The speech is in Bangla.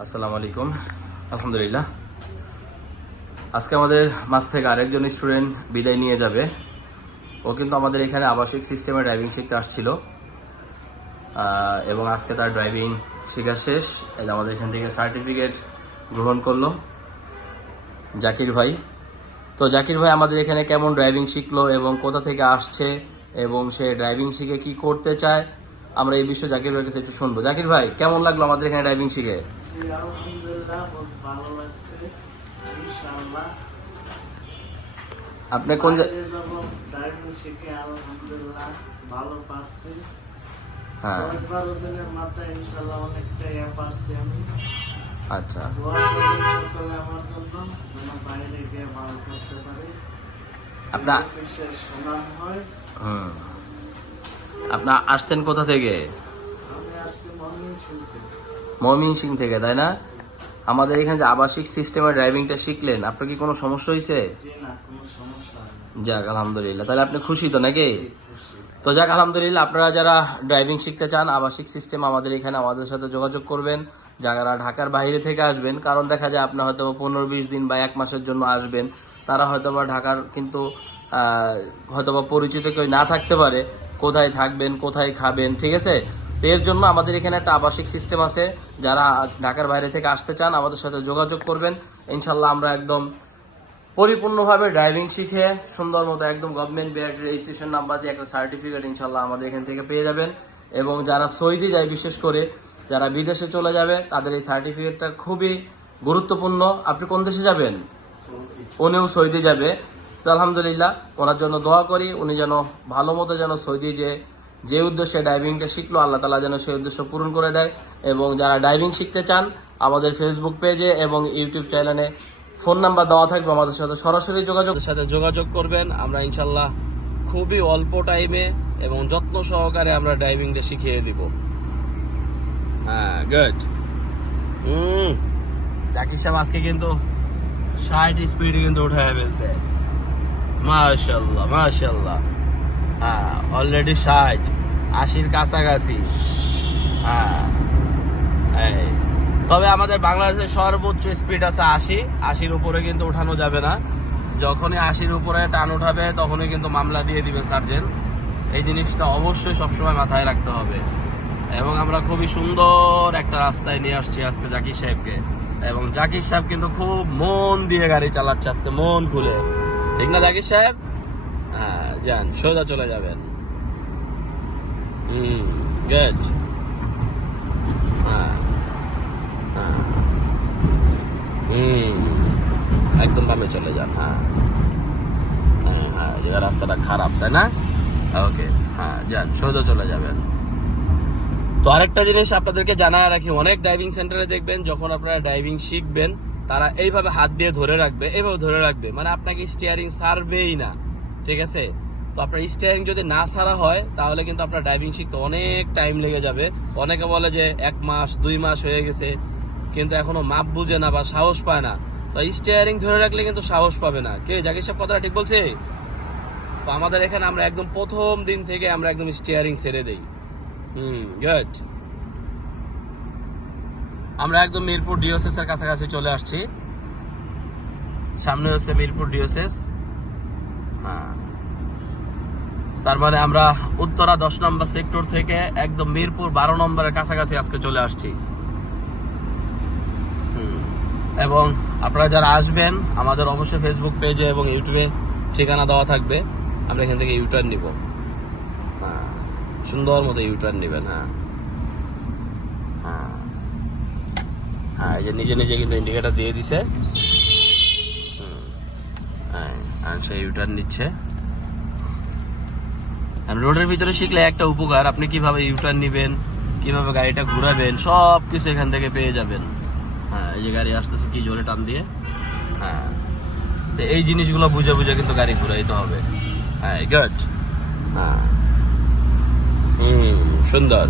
আসসালামু আলাইকুম। আলহামদুলিল্লাহ, আজকে আমাদের মাঝ থেকে আরেকজন স্টুডেন্ট বিদায় নিয়ে যাবে। ও কিন্তু আমাদের এখানে আবাসিক সিস্টেমে ড্রাইভিং শিখতে আসছিল এবং আজকে তার ড্রাইভিং শেখা শেষ। আমাদের এখান থেকে সার্টিফিকেট গ্রহণ করলো জাকির ভাই। তো জাকির ভাই আমাদের এখানে কেমন ড্রাইভিং শিখলো এবং কোথা থেকে আসছে এবং সে ড্রাইভিং শিখে কি করতে চায়, আমরা এই বিষয়ে জাকির ভাইয়ের কাছে একটু শুনবো। জাকির ভাই, কেমন লাগলো আমাদের এখানে ড্রাইভিং শিখে? আলহামদুলিল্লাহ, বহুত ভালো লাগছে। ইনশাআল্লাহ আপনি কোন ড্রাইভিং শিখে আলহামদুলিল্লাহ ভালো পাচ্ছি। হ্যাঁ, 10-12 দিনের মাথায় ইনশাআল্লাহ অনেকটাই পাচ্ছি আমি। আচ্ছা, দোয়া করবেন সকলে আমার জন্য, যেন বাইরে গিয়ে ভালো করতে পারি, আপনার বিশেষ সুনাম হয়। আপনার আসছেন কোথা থেকে? আমি আসছি ময়মনসিংহ থেকে। ময়মনসিং থেকে, তাই না? আমাদের এখানে যে আবাসিক সিস্টেমে ড্রাইভিংটা শিখলেন, আপনার কি কোনো সমস্যা হয়েছে? জি না, কোনো সমস্যা নেই। যাক আলহামদুলিল্লাহ, তাহলে আপনি খুশি তো নাকি? খুশি। তো যাক আলহামদুলিল্লাহ, আপনারা যারা ড্রাইভিং শিখতে চান আবাসিক সিস্টেম আমাদের এখানে আমাদের সাথে যোগাযোগ করবেন। যারা ঢাকার বাইরে থেকে আসবেন, কারণ দেখা যায় আপনার হয়তো 15-20 দিন বা 1 মাসের জন্য আসবেন, তারা হয়তোবা ঢাকার কিন্তু হয়তোবা পরিচিত কেউ না থাকতে পারে, কোথায় থাকবেন কোথায় খাবেন, ঠিক আছে? তো এর জন্য আমাদের এখানে একটা আবাসিক সিস্টেম আছে। যারা ঢাকার বাইরে থেকে আসতে চান আমাদের সাথে যোগাযোগ করবেন। ইনশাল্লাহ আমরা একদম পরিপূর্ণভাবে ড্রাইভিং শিখে সুন্দর মতো একদম গভর্নমেন্ট বিআরটি রেজিস্ট্রেশন নাম্বার দিয়ে একটা সার্টিফিকেট ইনশাল্লাহ আমাদের এখান থেকে পেয়ে যাবেন। এবং যারা সৌদি যায়, বিশেষ করে যারা বিদেশে চলে যাবে, তাদের এই সার্টিফিকেটটা খুবই গুরুত্বপূর্ণ। আপনি কোন দেশে যাবেন? উনিও সৌদি যাবে। তো আলহামদুলিল্লাহ, ওনার জন্য দোয়া করি, উনি যেন ভালো মতো যেন সৌদি যে উদ্দেশ্যে ড্রাইভিংটা শিখলো, আল্লাহ তাআলা যেন সেই উদ্দেশ্য পূরণ করে দেয়। এবং যারা ড্রাইভিং শিখতে চান, আমাদের ফেসবুক পেজে এবং ইউটিউব চ্যানেলে ফোন নাম্বার দেওয়া থাকবে, আমাদের সাথে সরাসরি যোগাযোগ করবেন। আমরা ইনশাল্লাহ খুবই অল্প টাইমে এবং যত্ন সহকারে আমরা ড্রাইভিংটা শিখিয়ে দিব। হ্যাঁ, গুড। জাকির সাহেব আজকে কিন্তু 60 স্পিডে কিন্তু উঠায় ফেলছে। মাশাআল্লাহ মাশাআল্লাহ। হ্যাঁ, অলরেডি 60-80 কাছাকাছি। হ্যাঁ, এই তবে আমাদের বাংলাদেশের সর্বোচ্চ স্পিড আছে 80-80-র উপরে কিন্তু উঠানো যাবে না। যখনই 80-র উপরে টান উঠাবে তখনই কিন্তু মামলা দিয়ে দিবে সার্জেন্ট। এই জিনিসটা অবশ্যই সবসময় মাথায় রাখতে হবে। এবং আমরা খুবই সুন্দর একটা রাস্তায় নিয়ে আসছি আজকে জাকির সাহেবকে, এবং জাকির সাহেব কিন্তু খুব মন দিয়ে গাড়ি চালাচ্ছে আজকে, মন খুলে। ঠিক না জাকির সাহেব? হ্যাঁ, যান, সোজা চলে যাবেন। গুড। হ্যাঁ, একদম বামে চলে যান। হ্যাঁ হ্যাঁ হ্যাঁ, এই রাস্তাটা খারাপ, তাই না? ওকে, হ্যাঁ, যান, সোজা চলে যাবেন। তো আরেকটা জিনিস আপনাদেরকে জানায় রাখি, অনেক ড্রাইভিং সেন্টারে দেখবেন যখন আপনারা ড্রাইভিং শিখবেন, তারা এইভাবে হাত দিয়ে ধরে রাখবে, এইভাবে ধরে রাখবে, মানে আপনাকে স্টিয়ারিং ছাড়বেই না, ঠিক আছে? তো আপনার স্টিয়ারিং যদি না ছাড়া হয় তাহলে কিন্তু আপনার ড্রাইভিং শিখতে অনেক টাইম লেগে যাবে। অনেকে বলে যে 1 মাস 2 মাস হয়ে গেছে, কিন্তু এখনো মাপ বুঝে না বা সাহস পায় না। তো স্টিয়ারিং ধরে রাখলে কিন্তু সাহস পাবে না। কে জাকির সাহেব কথাটা ঠিক বলছে? তো আমাদের এখানে আমরা একদম প্রথম দিন থেকে আমরা একদম স্টিয়ারিং ছেড়ে দেই। গুড। আমরা একদম মিরপুর ডিওসিএস এর কাছাকাছি চলে আসছি। সামনে হচ্ছে মিরপুর ডিওসিএস। হ্যাঁ, তার মানে আমরা উত্তরা 10 নম্বর সেক্টর থেকে একদম মিরপুর 12 নম্বরের কাছাকাছি আজকে চলে আসছি। এবং আপনারা যারা আসবেন, আমাদের অবশ্যই ফেসবুক পেজে এবং ইউটিউবে ঠিকানা দেওয়া থাকবে। আমরা এখান থেকে ইউটার্ন নিব। হ্যাঁ, সুন্দর মতো ইউটার্ন নেবেন। হ্যাঁ হ্যাঁ হ্যাঁ, এই যে নিজে নিজে কিন্তু ইন্ডিকেটর দিয়ে দিছে। হ্যাঁ, সে ইউটার্ন নিচ্ছে। রোডের ভিতরে শিখলে একটা উপকার, আপনি কিভাবে ইউটার্ন নেবেন, কিভাবে গাড়িটা ঘুরাবেন, সব কিছু এখান থেকে পেয়ে যাবেন। হ্যাঁ, এই যে গাড়ি আসতেছে কি জোরে টান দিয়ে। হ্যাঁ, তো এই জিনিসগুলো বুঝে বুঝে কিন্তু গাড়ি ঘুরাইতে হবে। হ্যাঁ, গুড। হ্যাঁ, সুন্দর।